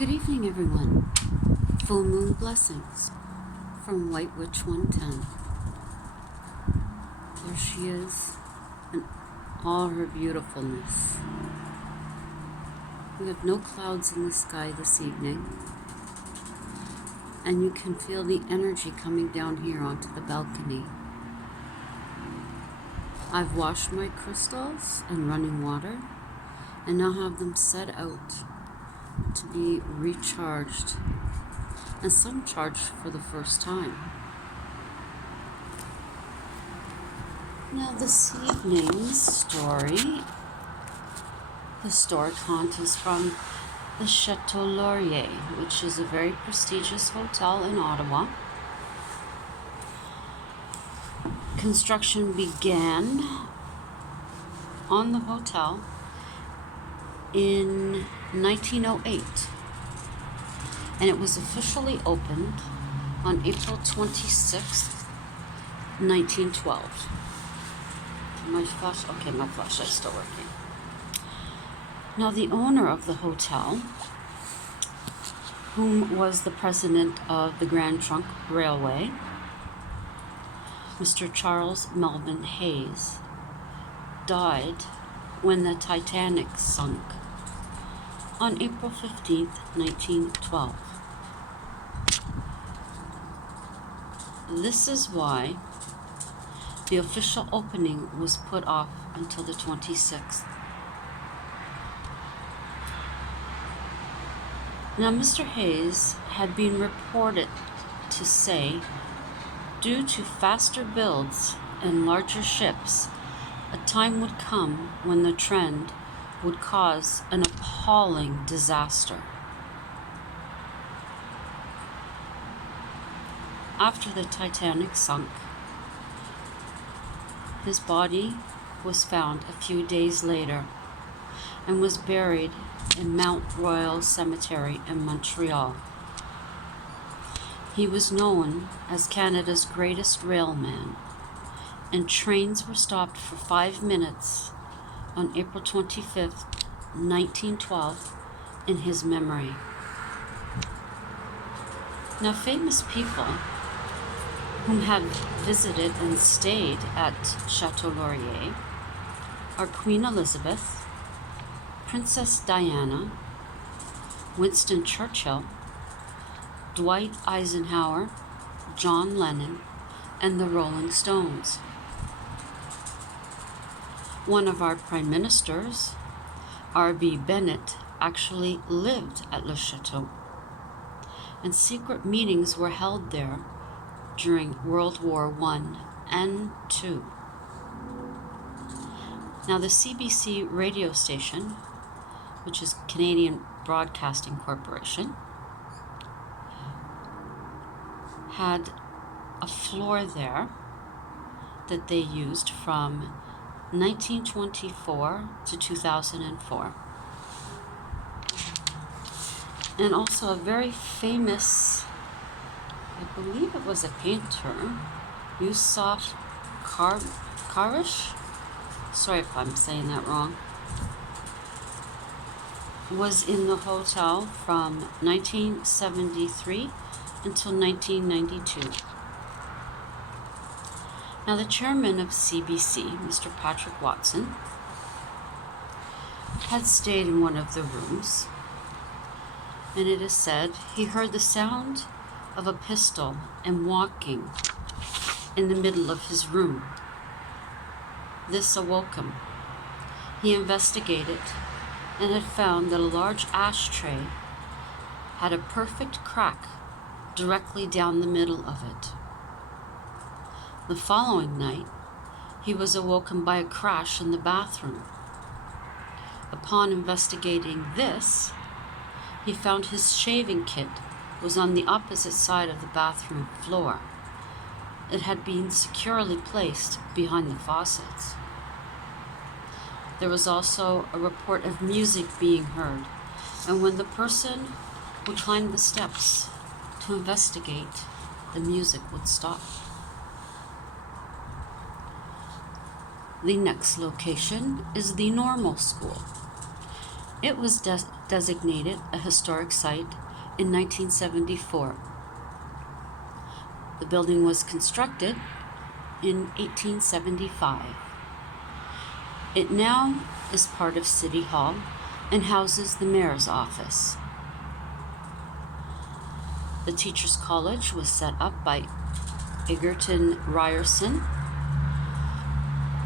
Good evening, everyone. Full moon blessings from White Witch 110. There she is in all her beautifulness. We have no clouds in the sky this evening, and you can feel the energy coming down here onto the balcony. I've washed my crystals in running water and now have them set out to be recharged, and some charged for the first time. Now this evening's story, historic haunt, is from the Chateau Laurier, which is a very prestigious hotel in Ottawa. Construction began on the hotel in 1908, and it was officially opened on April 26th, 1912. My flashlight's still working. Now, the owner of the hotel, whom was the president of the Grand Trunk Railway, Mr. Charles Melvin Hayes, died when the Titanic sunk on April 15th, 1912. This is why the official opening was put off until the 26th. Now, Mr. Hayes had been reported to say, due to faster builds and larger ships, a time would come when the trend would cause an appalling disaster. After the Titanic sunk, his body was found a few days later and was buried in Mount Royal Cemetery in Montreal. He was known as Canada's greatest railman, and trains were stopped for 5 minutes on April 25th, 1912, in his memory. Now, famous people whom have visited and stayed at Chateau Laurier are Queen Elizabeth, Princess Diana, Winston Churchill, Dwight Eisenhower, John Lennon, and the Rolling Stones. One of our prime ministers, R.B. Bennett, actually lived at Le Chateau, and secret meetings were held there during World War I and II. Now, the CBC radio station, which is Canadian Broadcasting Corporation, had a floor there that they used from 1924 to 2004. And also a very famous, I believe it was a painter, Yusuf Karish, sorry if I'm saying that wrong, was in the hotel from 1973 until 1992. Now, the chairman of CBC, Mr. Patrick Watson, had stayed in one of the rooms, and it is said he heard the sound of a pistol and walking in the middle of his room. This awoke him. He investigated and had found that a large ashtray had a perfect crack directly down the middle of it. The following night, he was awoken by a crash in the bathroom. Upon investigating this, he found his shaving kit was on the opposite side of the bathroom floor. It had been securely placed behind the faucets. There was also a report of music being heard, and when the person would climb the steps to investigate, the music would stop. The next location is the normal school. It was designated a historic site in 1974. The building was constructed in 1875. It now is part of City Hall and houses the mayor's office. The Teachers College was set up by Egerton Ryerson,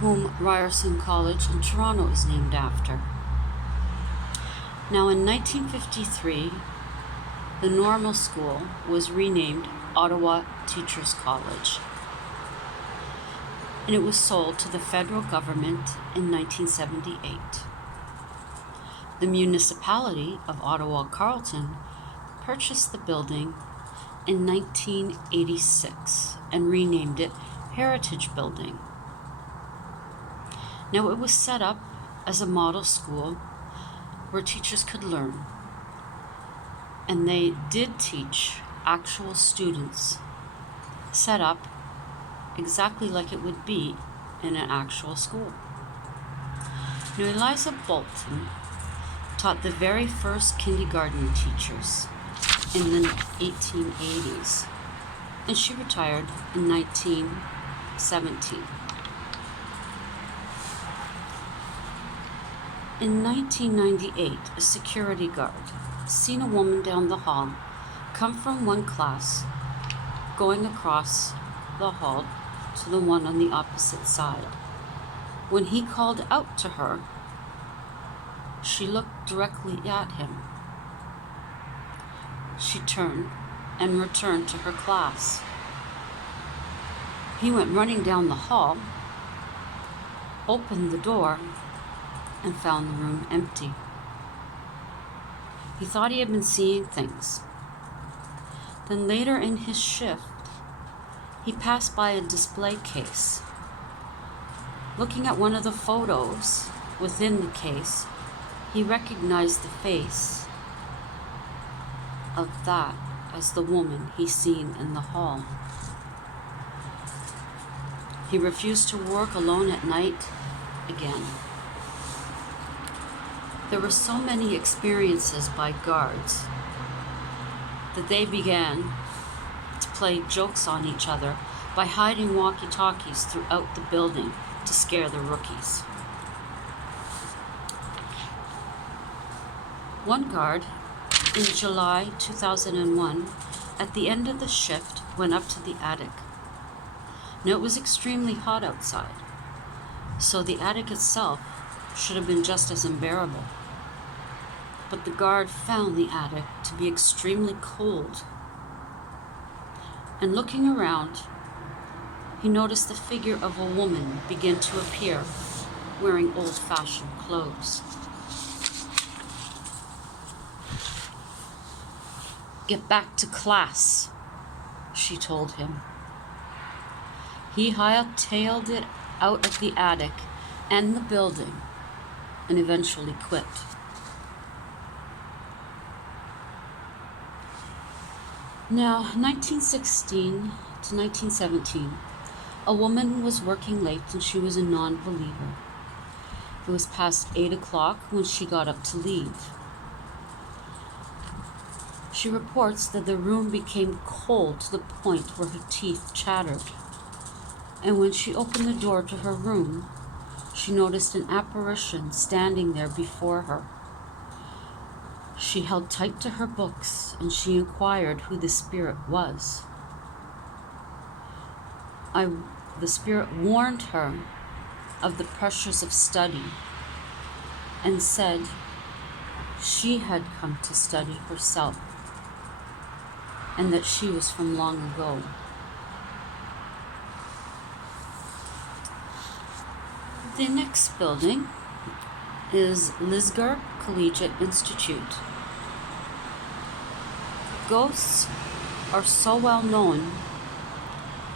whom Ryerson College in Toronto is named after. Now in 1953, the normal school was renamed Ottawa Teachers College, and it was sold to the federal government in 1978. The municipality of Ottawa-Carleton purchased the building in 1986 and renamed it Heritage Building. Now it was set up as a model school where teachers could learn, and they did teach actual students, set up exactly like it would be in an actual school. Now Eliza Bolton taught the very first kindergarten teachers in the 1880s, and she retired in 1917. In 1998, a security guard seen a woman down the hall come from one class going across the hall to the one on the opposite side. When he called out to her, she looked directly at him. She turned and returned to her class. He went running down the hall, opened the door, and found the room empty. He thought he had been seeing things. Then later in his shift, he passed by a display case. Looking at one of the photos within the case, he recognized the face of that as the woman he seen in the hall. He refused to work alone at night again. There were so many experiences by guards that they began to play jokes on each other by hiding walkie-talkies throughout the building to scare the rookies. One guard, in July 2001, at the end of the shift, went up to the attic. Now it was extremely hot outside, so the attic itself should have been just as unbearable. But the guard found the attic to be extremely cold. And looking around, he noticed the figure of a woman begin to appear, wearing old-fashioned clothes. "Get back to class," she told him. He hightailed it out of the attic and the building and eventually quit. Now, 1916 to 1917, a woman was working late and she was a non-believer. It was past 8 o'clock when she got up to leave. She reports that the room became cold to the point where her teeth chattered. And when she opened the door to her room, she noticed an apparition standing there before her. She held tight to her books and she inquired who the spirit was. The spirit warned her of the pressures of study and said she had come to study herself and that she was from long ago. The next building is Lisgar Collegiate Institute. Ghosts are so well known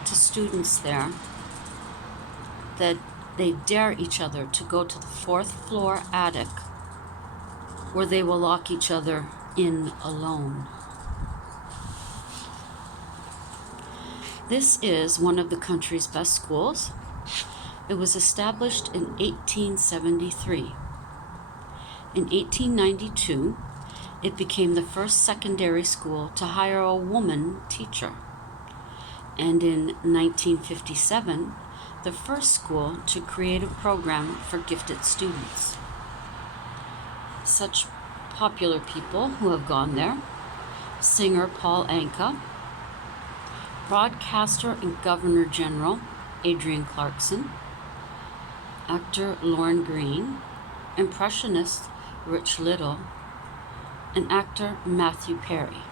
to students there that they dare each other to go to the 4th floor attic where they will lock each other in alone. This is one of the country's best schools. It was established in 1873. In 1892, it became the first secondary school to hire a woman teacher. And in 1957, the first school to create a program for gifted students. Such popular people who have gone there: singer Paul Anka, broadcaster and Governor General Adrian Clarkson, actor Lorne Greene, impressionist Rich Little, and actor Matthew Perry.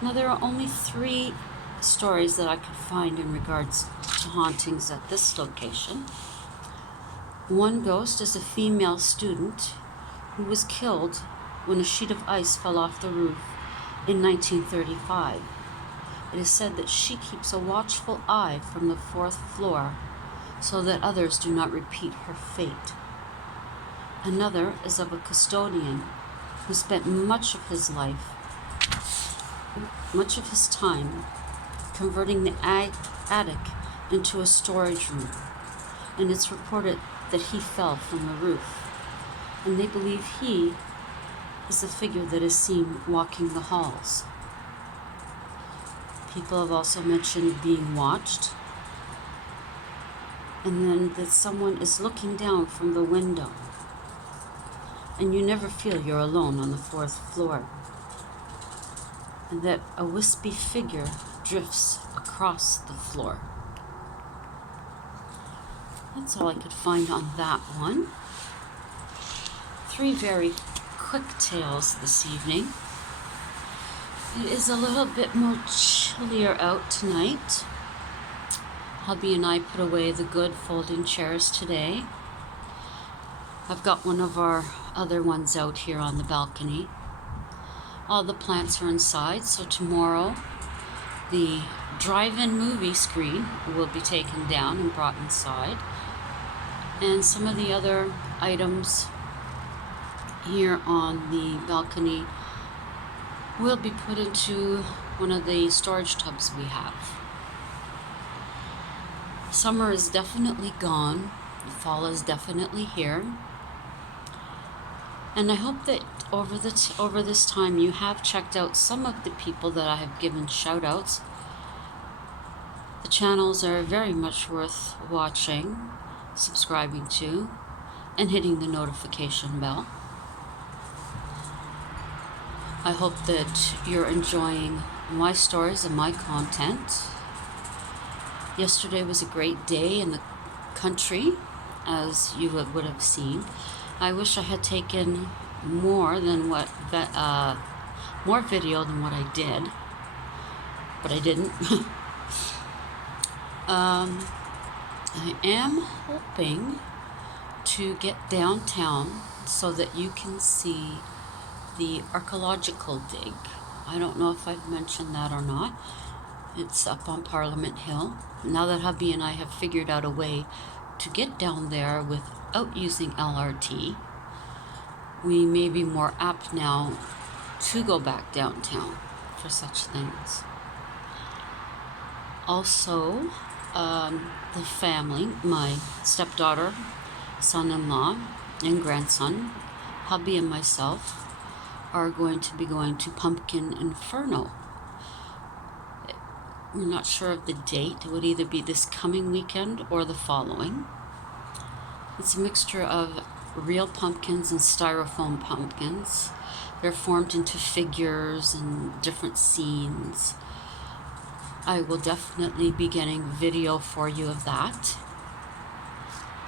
Now, there are only 3 stories that I could find in regards to hauntings at this location. One ghost is a female student who was killed when a sheet of ice fell off the roof in 1935. It is said that she keeps a watchful eye from the 4th floor so that others do not repeat her fate. Another is of a custodian who spent much of his time converting the attic into a storage room, and it's reported that he fell from the roof, and they believe he is the figure that is seen walking the halls. People have also mentioned being watched, and then that someone is looking down from the window, and you never feel you're alone on the 4th floor, and that a wispy figure drifts across the floor. That's all I could find on that one. 3 very quick tales this evening. It is a little bit more chillier out tonight. Hubby and I put away the good folding chairs today. I've got one of our other ones out here on the balcony. All the plants are inside, so tomorrow the drive-in movie screen will be taken down and brought inside. And some of the other items here on the balcony will be put into one of the storage tubs we have. Summer is definitely gone. Fall is definitely here. And I hope that over this time you have checked out some of the people that I have given shout outs. The channels are very much worth watching, subscribing to, and hitting the notification bell. I hope that you're enjoying my stories and my content. Yesterday was a great day in the country, as you would have seen. I wish I had taken more video than what I did, but I didn't. I am hoping to get downtown so that you can see the archaeological dig. I don't know if I've mentioned that or not. It's up on Parliament Hill. Now that hubby and I have figured out a way to get down there without using LRT, we may be more apt now to go back downtown for such things. Also, the family, my stepdaughter, son-in-law, and grandson, hubby and myself, are going to be going to Pumpkin Inferno. We're not sure of the date. It would either be this coming weekend or the following. It's a mixture of real pumpkins and styrofoam pumpkins. They're formed into figures and different scenes. I will definitely be getting video for you of that.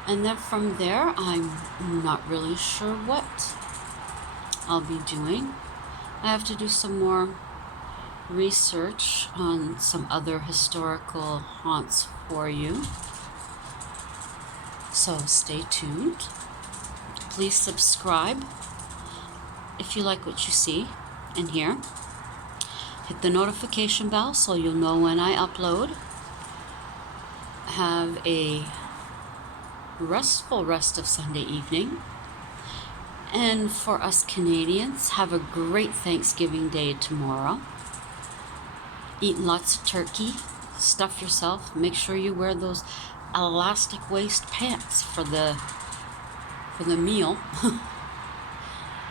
And then from there, I'm not really sure what I'll be doing. I have to do some more research on some other historical haunts for you. So stay tuned. Please subscribe if you like what you see and hear. Hit the notification bell so you'll know when I upload. Have a restful rest of Sunday evening. And for us Canadians, have a great Thanksgiving Day tomorrow. Eat lots of turkey, stuff yourself, make sure you wear those elastic waist pants for the for the meal.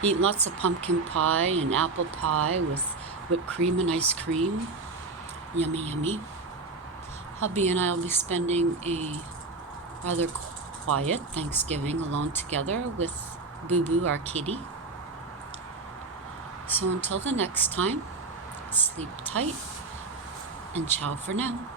Eat lots of pumpkin pie and apple pie with whipped cream and ice cream. Yummy, yummy. Hubby and I will be spending a rather quiet Thanksgiving alone together with Boo Boo, our kitty. So until the next time, sleep tight and ciao for now.